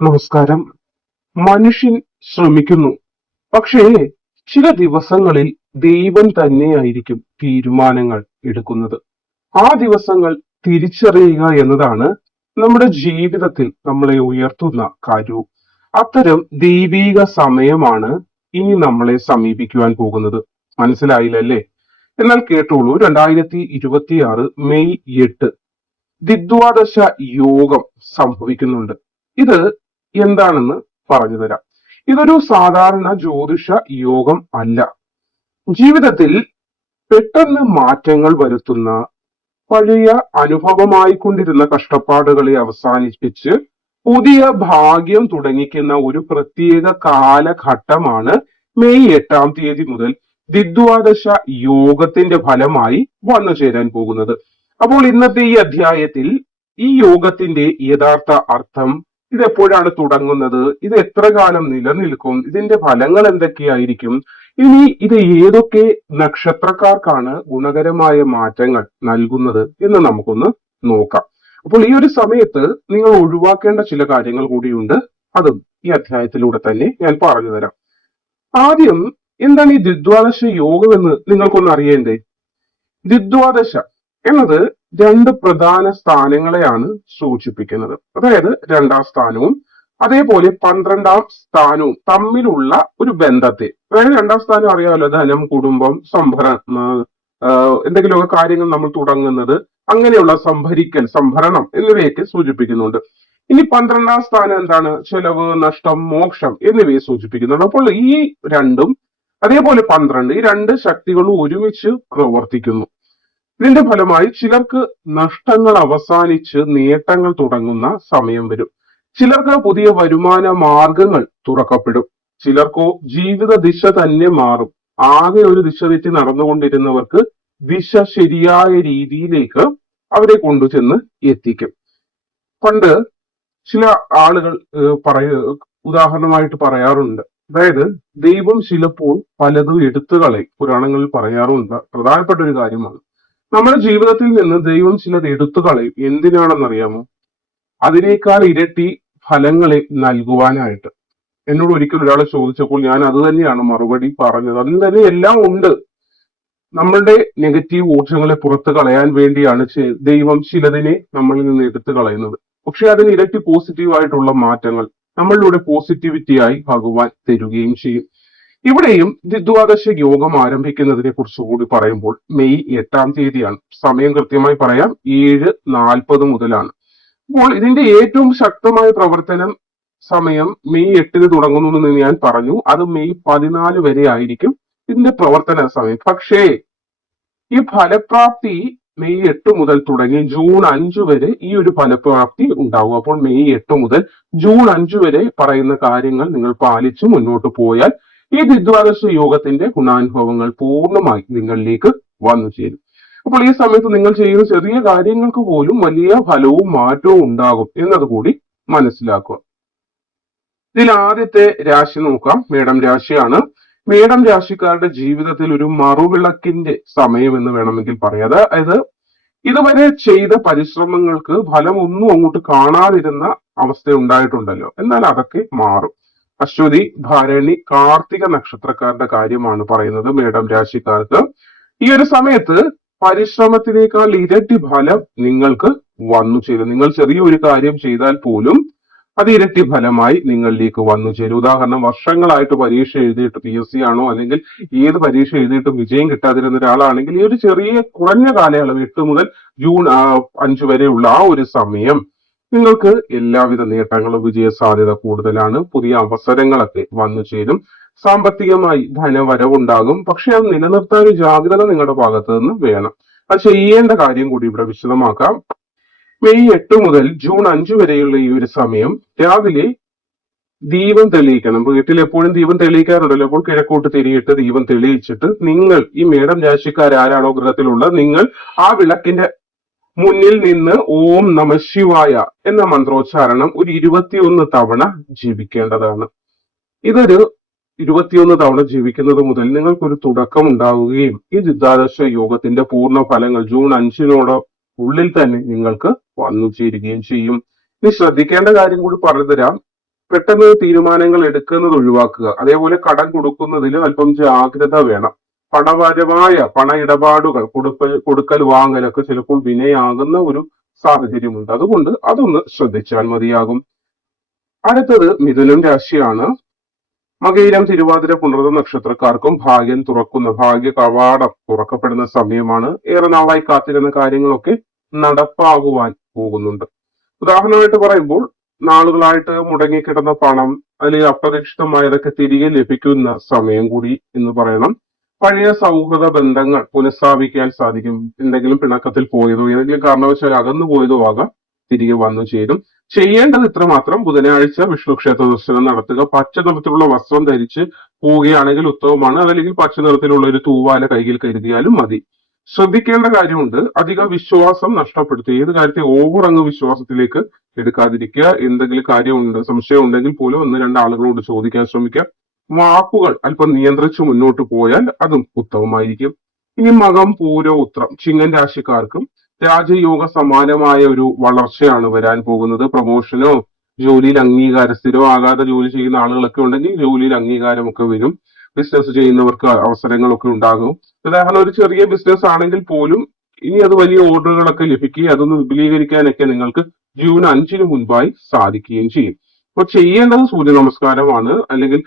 നമസ്കാരം. മനുഷ്യൻ ശ്രമിക്കുന്നു, പക്ഷേ ചില ദിവസങ്ങളിൽ ദൈവം തന്നെയായിരിക്കും തീരുമാനങ്ങൾ എടുക്കുന്നത്. ആ ദിവസങ്ങൾ തിരിച്ചറിയുക എന്നതാണ് നമ്മുടെ ജീവിതത്തിൽ നമ്മളെ ഉയർത്തുന്ന കാര്യവും. അത്തരം ദൈവീക സമയമാണ് ഇനി നമ്മളെ സമീപിക്കുവാൻ പോകുന്നത്. മനസ്സിലായില്ലല്ലേ? എന്നാൽ കേട്ടോളൂ. 2026 മെയ് 8 ദ്വിദ്വാദശ യോഗം സംഭവിക്കുന്നുണ്ട്. ഇത് എന്താണെന്ന് പറഞ്ഞു തരാം. ഇതൊരു സാധാരണ ജ്യോതിഷ യോഗം അല്ല. ജീവിതത്തിൽ പെട്ടെന്ന് മാറ്റങ്ങൾ വരുത്തുന്ന, പഴയ അനുഭവമായിക്കൊണ്ടിരുന്ന കഷ്ടപ്പാടുകളെ അവസാനിപ്പിച്ച് പുതിയ ഭാഗ്യം തുടങ്ങിക്കുന്ന ഒരു പ്രത്യേക കാലഘട്ടമാണ് മെയ് 8 മുതൽ ദ്വിദ്വാദശ യോഗത്തിന്റെ ഫലമായി വന്നു ചേരാൻ പോകുന്നത്. അപ്പോൾ ഇന്നത്തെ ഈ അധ്യായത്തിൽ ഈ യോഗത്തിന്റെ യഥാർത്ഥ അർത്ഥം, ഇത് എപ്പോഴാണ് തുടങ്ങുന്നത്, ഇത് എത്ര കാലം നിലനിൽക്കും, ഇതിന്റെ ഫലങ്ങൾ എന്തൊക്കെയായിരിക്കും, ഇനി ഇത് ഏതൊക്കെ നക്ഷത്രക്കാർക്കാണ് ഗുണകരമായ മാറ്റങ്ങൾ നൽകുന്നത് എന്ന് നമുക്കൊന്ന് നോക്കാം. അപ്പോൾ ഈ ഒരു സമയത്ത് നിങ്ങൾ ഒഴിവാക്കേണ്ട ചില കാര്യങ്ങൾ കൂടിയുണ്ട്. അതും ഈ അധ്യായത്തിലൂടെ തന്നെ ഞാൻ പറഞ്ഞു തരാം. ആദ്യം, എന്താണ് ഈ ദ്വിദ്വാദശ യോഗം എന്ന് നിങ്ങൾക്കൊന്ന് അറിയേണ്ടേ? ദ്വിദ്വാദശ എന്നത് രണ്ട് പ്രധാന സ്ഥാനങ്ങളെയാണ് സൂചിപ്പിക്കുന്നത്. അതായത് 2ാം സ്ഥാനവും അതേപോലെ 12ാം സ്ഥാനവും തമ്മിലുള്ള ഒരു ബന്ധത്തെ. അതായത് 2ാം സ്ഥാനം അറിയാമല്ലോ, ധനം, കുടുംബം, എന്തെങ്കിലുമൊക്കെ കാര്യങ്ങൾ നമ്മൾ തുടങ്ങുന്നത്, അങ്ങനെയുള്ള സംഭരണം എന്നിവയൊക്കെ സൂചിപ്പിക്കുന്നുണ്ട്. ഇനി 12ാം സ്ഥാനം എന്താണ്? ചെലവ്, നഷ്ടം, മോക്ഷം എന്നിവയെ സൂചിപ്പിക്കുന്നുണ്ട്. അപ്പോൾ ഈ രണ്ടും അതേപോലെ 12, ഈ രണ്ട് ശക്തികളും ഒരുമിച്ച് പ്രവർത്തിക്കുന്നു. ഇതിന്റെ ഫലമായി ചിലർക്ക് നഷ്ടങ്ങൾ അവസാനിച്ച് നേട്ടങ്ങൾ തുടങ്ങുന്ന സമയം വരും. ചിലർക്ക് പുതിയ വരുമാന മാർഗങ്ങൾ തുറക്കപ്പെടും. ചിലർക്കോ ജീവിത ദിശ തന്നെ മാറും. ആകെ ഒരു ദിശ തെറ്റി നടന്നുകൊണ്ടിരുന്നവർക്ക് ദിശ ശരിയായ രീതിയിലേക്ക് അവരെ കൊണ്ടുചെന്ന് എത്തിക്കും. പണ്ട് ചില ആളുകൾ ഉദാഹരണമായിട്ട് പറയാറുണ്ട്. അതായത് ദൈവം ചിലപ്പോൾ പലതും എടുത്തുകളയും. പുരാണങ്ങളിൽ പറയാറുണ്ട്. പ്രധാനപ്പെട്ട ഒരു കാര്യമാണ്. നമ്മുടെ ജീവിതത്തിൽ നിന്ന് ദൈവം ചിലത് എടുത്തു കളയും. എന്തിനാണെന്നറിയാമോ? അതിനേക്കാൾ ഇരട്ടി ഫലങ്ങളെ നൽകുവാനായിട്ട്. എന്നോട് ഒരിക്കൽ ഒരാൾ ചോദിച്ചപ്പോൾ ഞാൻ അത് തന്നെയാണ് മറുപടി പറഞ്ഞത്. അതിൽ തന്നെ എല്ലാം ഉണ്ട്. നമ്മളുടെ നെഗറ്റീവ് ഊർജങ്ങളെ പുറത്തു കളയാൻ വേണ്ടിയാണ് ദൈവം ചിലതിനെ നമ്മളിൽ നിന്ന് എടുത്തു കളയുന്നത്. പക്ഷെ അതിന് ഇരട്ടി പോസിറ്റീവായിട്ടുള്ള മാറ്റങ്ങൾ നമ്മളിലൂടെ പോസിറ്റിവിറ്റിയായി ഭഗവാൻ തരുകയും ചെയ്യും. ഇവിടെയും ദ്വിദ്വാദശ യോഗം ആരംഭിക്കുന്നതിനെ കുറിച്ച് കൂടി പറയുമ്പോൾ മെയ് 8 സമയം കൃത്യമായി പറയാം, 7:40 മുതലാണ്. അപ്പോൾ ഇതിന്റെ ഏറ്റവും ശക്തമായ പ്രവർത്തനം സമയം മെയ് 8 തുടങ്ങുന്നു എന്ന് ഞാൻ പറഞ്ഞു. അത് മെയ് 14 വരെ ആയിരിക്കും ഇതിന്റെ പ്രവർത്തന സമയം. പക്ഷേ ഈ ഫലപ്രാപ്തി മെയ് 8 മുതൽ തുടങ്ങി ജൂൺ 5 വരെ ഈ ഒരു ഫലപ്രാപ്തി ഉണ്ടാവും. അപ്പോൾ മെയ് 8 മുതൽ ജൂൺ 5 വരെ പറയുന്ന കാര്യങ്ങൾ നിങ്ങൾ പാലിച്ചു മുന്നോട്ട് പോയാൽ ഈ ദ്വിദ്വാദശ യോഗത്തിന്റെ ഗുണാനുഭവങ്ങൾ പൂർണ്ണമായി നിങ്ങളിലേക്ക് വന്നു ചേരും. അപ്പോൾ ഈ സമയത്ത് നിങ്ങൾ ചെയ്യുന്ന ചെറിയ കാര്യങ്ങൾക്ക് പോലും വലിയ ഫലവും മാറ്റവും ഉണ്ടാകും എന്നതുകൂടി മനസ്സിലാക്കുക. ഇതിൽ ആദ്യത്തെ രാശി നോക്കാം. മേടം രാശിയാണ്. മേടം രാശിക്കാരുടെ ജീവിതത്തിൽ ഒരു മറുവിളക്കിന്റെ സമയം എന്ന് വേണമെങ്കിൽ പറയാം. അതായത് ഇതുവരെ ചെയ്ത പരിശ്രമങ്ങൾക്ക് ഫലം ഒന്നും അങ്ങോട്ട് കാണാതിരുന്ന അവസ്ഥ ഉണ്ടായിട്ടുണ്ടല്ലോ, എന്നാൽ അതൊക്കെ മാറും. അശ്വതി, ഭരണി, കാർത്തിക നക്ഷത്രക്കാരുടെ കാര്യമാണ് പറയുന്നത്. മേടം രാശിക്കാർക്ക് ഈ ഒരു സമയത്ത് പരിശ്രമത്തിനേക്കാൾ ഇരട്ടി ഫലം നിങ്ങൾക്ക് വന്നു ചേരും. നിങ്ങൾ ചെറിയൊരു കാര്യം ചെയ്താൽ പോലും അത് ഇരട്ടി ഫലമായി നിങ്ങളിലേക്ക് വന്നു ചേരും. ഉദാഹരണം, വർഷങ്ങളായിട്ട് പരീക്ഷ എഴുതിയിട്ട് PSC ആണോ അല്ലെങ്കിൽ ഏത് പരീക്ഷ എഴുതിയിട്ടും വിജയം കിട്ടാതിരുന്ന ഒരാളാണെങ്കിൽ ഈ ഒരു ചെറിയ കുറഞ്ഞ കാലയളവ് 8 മുതൽ ജൂൺ 5 വരെയുള്ള ആ ഒരു സമയം നിങ്ങൾക്ക് എല്ലാവിധ നേട്ടങ്ങളും, വിജയ സാധ്യത കൂടുതലാണ്. പുതിയ അവസരങ്ങളൊക്കെ വന്നു ചേരും. സാമ്പത്തികമായി ധനവരവുണ്ടാകും. പക്ഷെ അത് നിലനിർത്താൻ ഒരു ജാഗ്രത നിങ്ങളുടെ ഭാഗത്ത് നിന്ന് വേണം. അത് ചെയ്യേണ്ട കാര്യം കൂടി ഇവിടെ വിശദമാക്കാം. മെയ് 8 മുതൽ ജൂൺ 5 വരെയുള്ള ഈ ഒരു സമയം രാവിലെ ദീപം തെളിയിക്കണം. വീട്ടിൽ എപ്പോഴും ദീപം തെളിയിക്കാറുണ്ടല്ലോ. അപ്പോൾ കിഴക്കോട്ട് തിരിയിട്ട് ദീപം തെളിയിച്ചിട്ട് നിങ്ങൾ ഈ മേടം രാശിക്കാരാരാണോ ഗൃഹത്തിലുള്ള നിങ്ങൾ ആ വിളക്കിന്റെ മുന്നിൽ നിന്ന് ഓം നമ ശിവായ എന്ന മന്ത്രോച്ചാരണം ഒരു 21 തവണ ജപിക്കേണ്ടതാണ്. ഇതൊരു 21 തവണ ജപിക്കുന്നത് മുതൽ നിങ്ങൾക്കൊരു തുടക്കം ഉണ്ടാവുകയും ഈ ദ്വിദ്വാദശ യോഗത്തിന്റെ പൂർണ്ണ ഫലങ്ങൾ ജൂൺ 5 ഉള്ളിൽ തന്നെ നിങ്ങൾക്ക് വന്നു ചേരുകയും ചെയ്യും. ഇനി ശ്രദ്ധിക്കേണ്ട കാര്യം കൂടി പറഞ്ഞു തരാം. പെട്ടെന്ന് തീരുമാനങ്ങൾ എടുക്കുന്നത് ഒഴിവാക്കുക. അതേപോലെ കടം കൊടുക്കുന്നതിൽ അല്പം ജാഗ്രത വേണം. പണ ഇടപാടുകൾ കൊടുക്കൽ വാങ്ങലൊക്കെ ചിലപ്പോൾ വിനയാകുന്ന ഒരു സാഹചര്യമുണ്ട്. അതുകൊണ്ട് അതൊന്ന് ശ്രദ്ധിച്ചാൽ മതിയാകും. അടുത്തത് മിഥുനം രാശിയാണ്. മകയിരം, തിരുവാതിര, പുണർത നക്ഷത്രക്കാർക്കും ഭാഗ്യ കവാടം തുറക്കപ്പെടുന്ന സമയമാണ്. ഏറെ നാളായി കാത്തിരുന്ന കാര്യങ്ങളൊക്കെ നടപ്പാകുവാൻ പോകുന്നുണ്ട്. ഉദാഹരണമായിട്ട് പറയുമ്പോൾ നാളുകളായിട്ട് മുടങ്ങിക്കിടന്ന പണം അല്ലെങ്കിൽ അപ്രതീക്ഷിതമായതൊക്കെ തിരികെ ലഭിക്കുന്ന സമയം കൂടി എന്ന് പറയണം. പഴയ സൗഹൃദ ബന്ധങ്ങൾ പുനഃസ്ഥാപിക്കാൻ സാധിക്കും. എന്തെങ്കിലും പിണക്കത്തിൽ പോയതോ ഏതെങ്കിലും കാരണവശാൽ അകന്നു പോയതോ ആകാം തിരികെ വന്നു ചേരും. ചെയ്യേണ്ടത് ഇത്രമാത്രം: ബുധനാഴ്ച വിഷ്ണു ക്ഷേത്ര ദർശനം നടത്തുക. പച്ച നിറത്തിലുള്ള വസ്ത്രം ധരിച്ച് പോവുകയാണെങ്കിൽ ഉത്തമമാണ്. അതല്ലെങ്കിൽ പച്ച നിറത്തിലുള്ള ഒരു തൂവാല കയ്യിൽ കരുതിയാലും മതി. ശ്രദ്ധിക്കേണ്ട കാര്യമുണ്ട്, അധിക വിശ്വാസം നഷ്ടപ്പെടുത്തുക. ഏത് കാര്യത്തെ ഓവർ അങ്ങ് വിശ്വാസത്തിലേക്ക് എടുക്കാതിരിക്കുക. എന്തെങ്കിലും കാര്യമുണ്ട്, സംശയം ഉണ്ടെങ്കിൽ പോലും ഒന്ന് രണ്ട് ആളുകളോട് ചോദിക്കാൻ ശ്രമിക്കുക. വാക്കുകൾ അല്പം നിയന്ത്രിച്ച് മുന്നോട്ട് പോയാൽ അതും ഉത്തമമായിരിക്കും. ഇനി മകം, പൂര, ഉത്രം, ചിങ്ങൻ രാശിക്കാർക്കും രാജയോഗ സമാനമായ ഒരു വളർച്ചയാണ് വരാൻ പോകുന്നത്. പ്രമോഷനോ ജോലിയിൽ സ്ഥിരോ ആകാതെ ജോലി ചെയ്യുന്ന ആളുകളൊക്കെ ഉണ്ടെങ്കിൽ ജോലിയിൽ അംഗീകാരമൊക്കെ വരും. ബിസിനസ് ചെയ്യുന്നവർക്ക് അവസരങ്ങളൊക്കെ ഉണ്ടാകും. ഉദാഹരണം, ഒരു ചെറിയ ബിസിനസ് ആണെങ്കിൽ പോലും ഇനി അത് വലിയ ഓർഡറുകളൊക്കെ ലഭിക്കുകയും അതൊന്ന് വിപുലീകരിക്കാനൊക്കെ നിങ്ങൾക്ക് ജൂൺ 5 മുൻപായി സാധിക്കുകയും ചെയ്യും. അപ്പൊ ചെയ്യേണ്ടത് സൂര്യ നമസ്കാരമാണ്. അല്ലെങ്കിൽ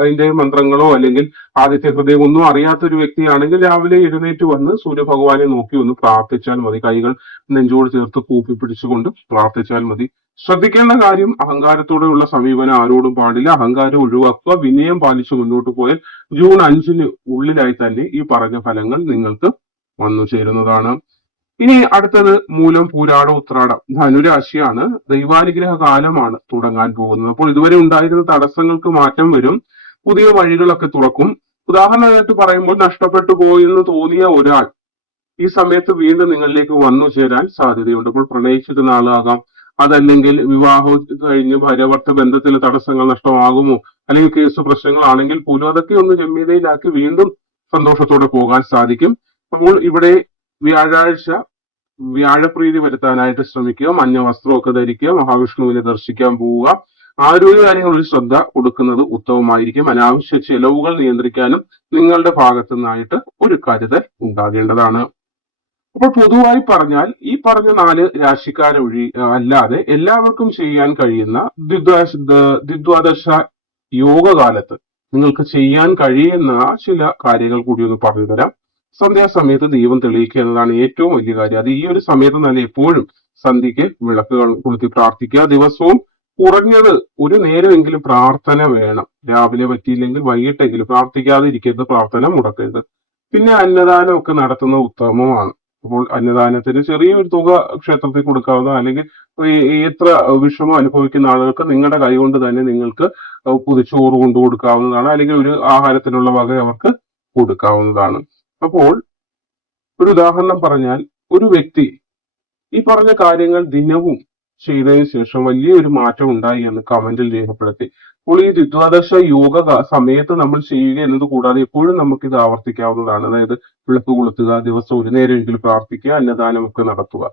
അതിന്റെ മന്ത്രങ്ങളോ അല്ലെങ്കിൽ ആദിത്യ ഹൃദയം ഒന്നും അറിയാത്ത ഒരു വ്യക്തിയാണെങ്കിൽ രാവിലെ എഴുന്നേറ്റ് വന്ന് സൂര്യഭഗവാനെ നോക്കി ഒന്ന് പ്രാർത്ഥിച്ചാൽ മതി. കൈകൾ നെഞ്ചോട് ചേർത്ത് കൂപ്പി പിടിച്ചുകൊണ്ട് പ്രാർത്ഥിച്ചാൽ മതി. ശ്രദ്ധിക്കേണ്ട കാര്യം, അഹങ്കാരത്തോടെയുള്ള സമീപനം ആരോടും പാടില്ല. അഹങ്കാരം ഒഴിവാക്കുക. വിനയം പാലിച്ചു മുന്നോട്ട് പോയാൽ ജൂൺ 5 ഉള്ളിലായി തന്നെ ഈ പറഞ്ഞ ഫലങ്ങൾ നിങ്ങൾക്ക് വന്നു ചേരുന്നതാണ്. ഇനി അടുത്തത് മൂലം, പൂരാടം, ഉത്രാടം, ധനുരാശിയാണ്. ദൈവാനുഗ്രഹ കാലമാണ് തുടങ്ങാൻ പോകുന്നത്. അപ്പോൾ ഇതുവരെ ഉണ്ടായിരുന്ന തടസ്സങ്ങൾക്ക് മാറ്റം വരും. പുതിയ വഴികളൊക്കെ തുറക്കും. ഉദാഹരണമായിട്ട് പറയുമ്പോൾ, നഷ്ടപ്പെട്ടു പോയെന്ന് തോന്നിയ ഒരാൾ ഈ സമയത്ത് വീണ്ടും നിങ്ങളിലേക്ക് വന്നു ചേരാൻ സാധ്യതയുണ്ട്. അപ്പോൾ പ്രണയിച്ചിരുന്ന ആളാകാം, അതല്ലെങ്കിൽ വിവാഹം കഴിഞ്ഞ് ഭാര്യാഭർത്ത ബന്ധത്തിൽ തടസ്സങ്ങൾ നഷ്ടമാകുമോ, അല്ലെങ്കിൽ കേസ് പ്രശ്നങ്ങളാണെങ്കിൽ പോലും അതൊക്കെ ഒന്ന് ഗമ്യതയിലാക്കി വീണ്ടും സന്തോഷത്തോടെ പോകാൻ സാധിക്കും. അപ്പോൾ ഇവിടെ വ്യാഴപ്രീതി വരുത്താനായിട്ട് ശ്രമിക്കുക. മഞ്ഞ വസ്ത്രമൊക്കെ ധരിക്കുക. മഹാവിഷ്ണുവിനെ ദർശിക്കാൻ പോവുക. ആരോഗ്യ കാര്യങ്ങളിൽ ശ്രദ്ധ കൊടുക്കുന്നത് ഉത്തമമായിരിക്കും. അനാവശ്യ ചെലവുകൾ നിയന്ത്രിക്കാനും നിങ്ങളുടെ ഭാഗത്തു നിന്നായിട്ട് ഒരു കരുതൽ ഉണ്ടാകേണ്ടതാണ്. അപ്പോൾ പൊതുവായി പറഞ്ഞാൽ ഈ പറഞ്ഞ 4 രാശിക്കാരൊഴി അല്ലാതെ എല്ലാവർക്കും ചെയ്യാൻ കഴിയുന്ന ദ്വിദ്വാദശ യോഗകാലത്ത് നിങ്ങൾക്ക് ചെയ്യാൻ കഴിയുന്ന ചില കാര്യങ്ങൾ കൂടി ഒന്ന് പറഞ്ഞു തരാം. സന്ധ്യാസമയത്ത് ദീപം തെളിയിക്കുക എന്നതാണ് ഏറ്റവും വലിയ കാര്യം. അത് ഈ ഒരു സമയത്ത് തന്നെ എപ്പോഴും സന്ധ്യയ്ക്ക് വിളക്കുകൾ കൊളുത്തി പ്രാർത്ഥിക്കുക. ദിവസവും കുറഞ്ഞത് ഒരു നേരമെങ്കിലും പ്രാർത്ഥന വേണം. രാവിലെ പറ്റിയില്ലെങ്കിൽ വൈകിട്ടെങ്കിലും പ്രാർത്ഥിക്കാതെ ഇരിക്കരുത്, പ്രാർത്ഥന മുടക്കരുത്. പിന്നെ അന്നദാനം ഒക്കെ നടത്തുന്നത് ഉത്തമമാണ്. അപ്പോൾ അന്നദാനത്തിന് ചെറിയൊരു തുക ക്ഷേത്രത്തിൽ കൊടുക്കാവുന്ന, അല്ലെങ്കിൽ എത്ര വിഷമം അനുഭവിക്കുന്ന ആളുകൾക്ക് നിങ്ങളുടെ കൈകൊണ്ട് തന്നെ നിങ്ങൾക്ക് പുതുച്ചോറ് കൊണ്ടു കൊടുക്കാവുന്നതാണ്. അല്ലെങ്കിൽ ഒരു ആഹാരത്തിനുള്ള വക അവർക്ക് കൊടുക്കാവുന്നതാണ്. അപ്പോൾ ഒരു ഉദാഹരണം പറഞ്ഞാൽ, ഒരു വ്യക്തി ഈ പറഞ്ഞ കാര്യങ്ങൾ ദിനവും ചെയ്തതിനു ശേഷം വലിയൊരു മാറ്റം ഉണ്ടായി എന്ന് കമന്റിൽ രേഖപ്പെടുത്തി. അപ്പോൾ ഈ ദ്വിദ്വാദശ യോഗ സമയത്ത് നമ്മൾ ചെയ്യുക എന്നത് കൂടാതെ എപ്പോഴും നമുക്ക് ഇത് ആവർത്തിക്കാവുന്നതാണ്. അതായത് വിളക്ക് കൊളുത്തുക, ദിവസം ഒരു നേരമെങ്കിലും പ്രാർത്ഥിക്കുക, അന്നദാനം ഒക്കെ നടത്തുക.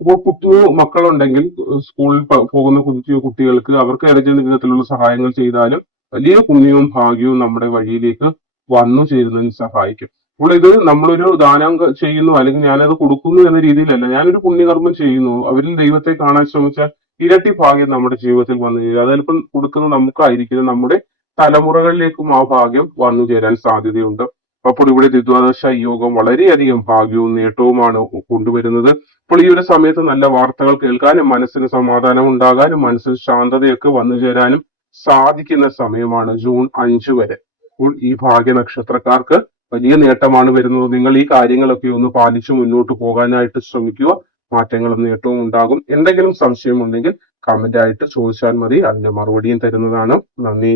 അപ്പോൾ കുട്ടിയോ മക്കളുണ്ടെങ്കിൽ സ്കൂളിൽ പോകുന്ന കുട്ടികൾക്ക് അവർക്ക് ഏതെങ്കിലും വിധത്തിലുള്ള സഹായങ്ങൾ ചെയ്താലും വലിയ പുണ്യവും ഭാഗ്യവും നമ്മുടെ വഴിയിലേക്ക് വന്നു ചേരുന്നതിന് സഹായിക്കും. അപ്പോൾ ഇത് നമ്മളൊരു ദാനം ചെയ്യുന്നു അല്ലെങ്കിൽ ഞാനത് കൊടുക്കുന്നു എന്ന രീതിയിലല്ല, ഞാനൊരു പുണ്യകർമ്മം ചെയ്യുന്നു, അവരിൽ ദൈവത്തെ കാണാൻ ശ്രമിച്ചാൽ ഇരട്ടി ഭാഗ്യം നമ്മുടെ ജീവിതത്തിൽ വന്നു ചേരും. അതിലിപ്പം കൊടുക്കുന്നത് നമുക്കായിരിക്കും, നമ്മുടെ തലമുറകളിലേക്കും ആ ഭാഗ്യം വന്നു ചേരാൻ സാധ്യതയുണ്ട്. അപ്പോൾ ഇവിടെ ദ്വിദ്വാദശ യോഗം വളരെയധികം ഭാഗ്യവും നേട്ടവുമാണ് കൊണ്ടുവരുന്നത്. അപ്പോൾ ഈ ഒരു സമയത്ത് നല്ല വാർത്തകൾ കേൾക്കാനും മനസ്സിന് സമാധാനം ഉണ്ടാകാനും മനസ്സിന് ശാന്തതയൊക്കെ വന്നു ചേരാനും സാധിക്കുന്ന സമയമാണ് ജൂൺ 5 വരെ. അപ്പോൾ ഈ ഭാഗ്യ നക്ഷത്രക്കാർക്ക് വലിയ നേട്ടമാണ് വരുന്നത്. നിങ്ങൾ ഈ കാര്യങ്ങളൊക്കെ ഒന്ന് പാലിച്ചു മുന്നോട്ട് പോകാനായിട്ട് ശ്രമിക്കുക. മാറ്റങ്ങളും നേട്ടവും ഉണ്ടാകും. എന്തെങ്കിലും സംശയമുണ്ടെങ്കിൽ കമന്റ് ആയിട്ട് ചോദിച്ചാൽ മതി, അതിന്റെ മറുപടിയും തരുന്നതാണ്. നന്ദി.